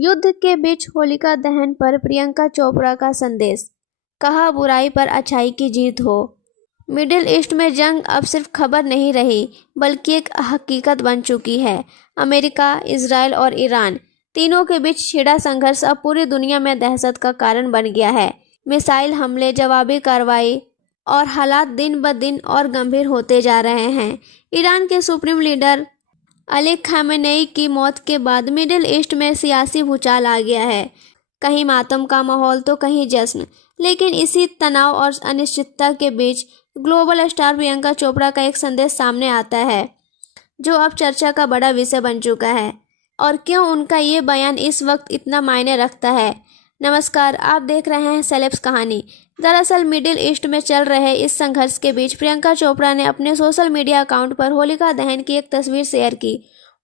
युद्ध के बीच होलिका दहन पर प्रियंका चोपड़ा का संदेश, कहा बुराई पर अच्छाई की जीत हो। मिडिल ईस्ट में जंग अब सिर्फ खबर नहीं रही बल्कि एक हकीकत बन चुकी है। अमेरिका, इजराइल और ईरान तीनों के बीच छिड़ा संघर्ष अब पूरी दुनिया में दहशत का कारण बन गया है। मिसाइल हमले, जवाबी कार्रवाई और हालात दिन ब दिन और गंभीर होते जा रहे हैं। ईरान के सुप्रीम लीडर अली खामेनेई की मौत के बाद मिडिल ईस्ट में सियासी भूचाल आ गया है। कहीं मातम का माहौल तो कहीं जश्न। लेकिन इसी तनाव और अनिश्चितता के बीच ग्लोबल स्टार प्रियंका चोपड़ा का एक संदेश सामने आता है जो अब चर्चा का बड़ा विषय बन चुका है। और क्यों उनका ये बयान इस वक्त इतना मायने रखता है। नमस्कार, आप देख रहे हैं सेलेब्स कहानी। दरअसल मिडिल ईस्ट में चल रहे इस संघर्ष के बीच प्रियंका चोपड़ा ने अपने सोशल मीडिया अकाउंट पर होलिका दहन की एक तस्वीर शेयर की।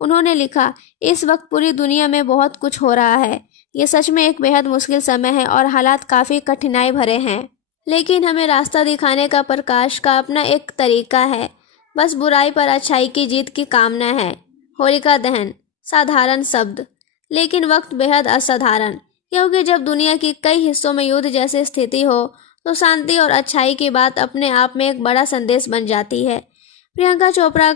उन्होंने लिखा, इस वक्त पूरी दुनिया में बहुत कुछ हो रहा है। ये सच में एक बेहद मुश्किल समय है और हालात काफ़ी कठिनाई भरे हैं, लेकिन हमें रास्ता दिखाने का प्रकाश का अपना एक तरीका है। बस बुराई पर अच्छाई की जीत की कामना है। होलिका दहन, साधारण शब्द लेकिन वक्त बेहद असाधारण, क्योंकि जब दुनिया की कई हिस्सों में युद्ध जैसी स्थिति हो तो शांति और अच्छाई की बात अपने आप में एक बड़ा संदेश बन जाती है। प्रियंका चोपड़ा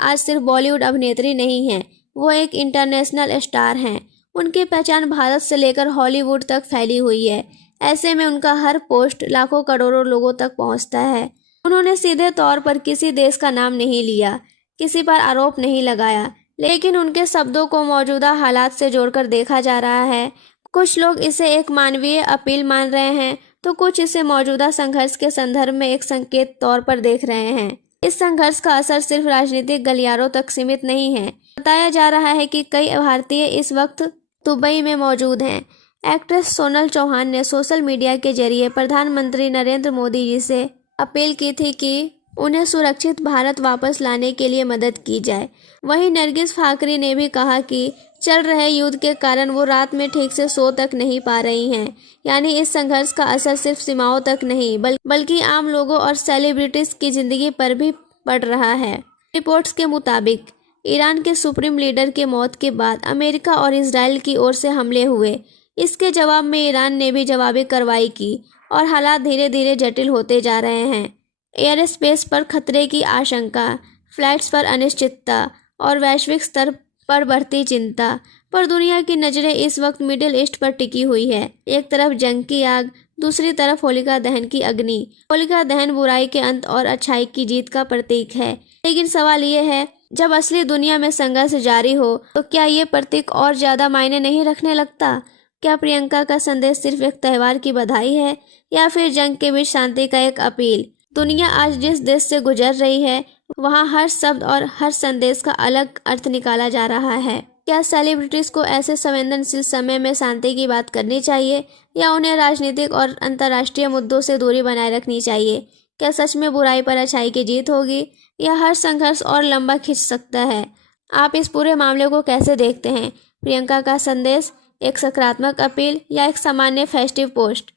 आज सिर्फ बॉलीवुड अभिनेत्री नहीं हैं, वो एक इंटरनेशनल स्टार हैं। उनकी पहचान भारत से लेकर हॉलीवुड तक फैली हुई है। ऐसे में उनका हर पोस्ट लाखों करोड़ों लोगों तक पहुंचता है। उन्होंने सीधे तौर पर किसी देश का नाम नहीं लिया, किसी पर आरोप नहीं लगाया, लेकिन उनके शब्दों को मौजूदा हालात से जोड़कर देखा जा रहा है। कुछ लोग इसे एक मानवीय अपील मान रहे हैं तो कुछ इसे मौजूदा संघर्ष के संदर्भ में एक संकेत तौर पर देख रहे हैं। इस संघर्ष का असर सिर्फ राजनीतिक गलियारों तक सीमित नहीं है। बताया जा रहा है कि कई भारतीय इस वक्त दुबई में मौजूद हैं। एक्ट्रेस सोनल चौहान ने सोशल मीडिया के जरिए प्रधानमंत्री नरेंद्र मोदी जी से अपील की थी कि उन्हें सुरक्षित भारत वापस लाने के लिए मदद की जाए। वहीं नरगिस फाकरी ने भी कहा कि चल रहे युद्ध के कारण वो रात में ठीक से सो तक नहीं पा रही हैं। यानी इस संघर्ष का असर सिर्फ सीमाओं तक नहीं बल्कि आम लोगों और सेलिब्रिटीज की जिंदगी पर भी पड़ रहा है। रिपोर्ट्स के मुताबिक ईरान के सुप्रीम लीडर के मौत के बाद अमेरिका और इजराइल की ओर से हमले हुए। इसके जवाब में ईरान ने भी जवाबी कार्रवाई की और हालात धीरे धीरे जटिल होते जा रहे हैं। एयर स्पेस पर खतरे की आशंका, फ्लाइट्स पर अनिश्चितता और वैश्विक स्तर पर बढ़ती चिंता पर दुनिया की नज़रें इस वक्त मिडिल ईस्ट पर टिकी हुई है। एक तरफ जंग की आग, दूसरी तरफ होलिका दहन की अग्नि। होलिका दहन बुराई के अंत और अच्छाई की जीत का प्रतीक है। लेकिन सवाल ये है, जब असली दुनिया में संघर्ष जारी हो तो क्या ये प्रतीक और ज़्यादा मायने नहीं रखने लगता? क्या प्रियंका का संदेश सिर्फ एक त्यौहार की बधाई है या फिर जंग के बीच शांति का एक अपील? दुनिया आज जिस देश से गुजर रही है वहाँ हर शब्द और हर संदेश का अलग अर्थ निकाला जा रहा है। क्या सेलिब्रिटीज को ऐसे संवेदनशील समय में शांति की बात करनी चाहिए या उन्हें राजनीतिक और अंतर्राष्ट्रीय मुद्दों से दूरी बनाए रखनी चाहिए? क्या सच में बुराई पर अच्छाई की जीत होगी या हर संघर्ष और लंबा खिंच सकता है? आप इस पूरे मामले को कैसे देखते हैं? प्रियंका का संदेश एक सकारात्मक अपील या एक सामान्य फेस्टिव पोस्ट?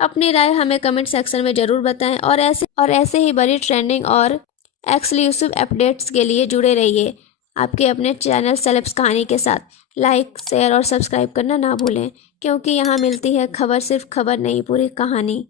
अपनी राय हमें कमेंट सेक्शन में ज़रूर बताएं और ऐसे ही बड़ी ट्रेंडिंग और एक्सक्लूसिव अपडेट्स के लिए जुड़े रहिए आपके अपने चैनल सेलेब्स कहानी के साथ। लाइक, शेयर और सब्सक्राइब करना ना भूलें, क्योंकि यहाँ मिलती है खबर सिर्फ खबर नहीं, पूरी कहानी।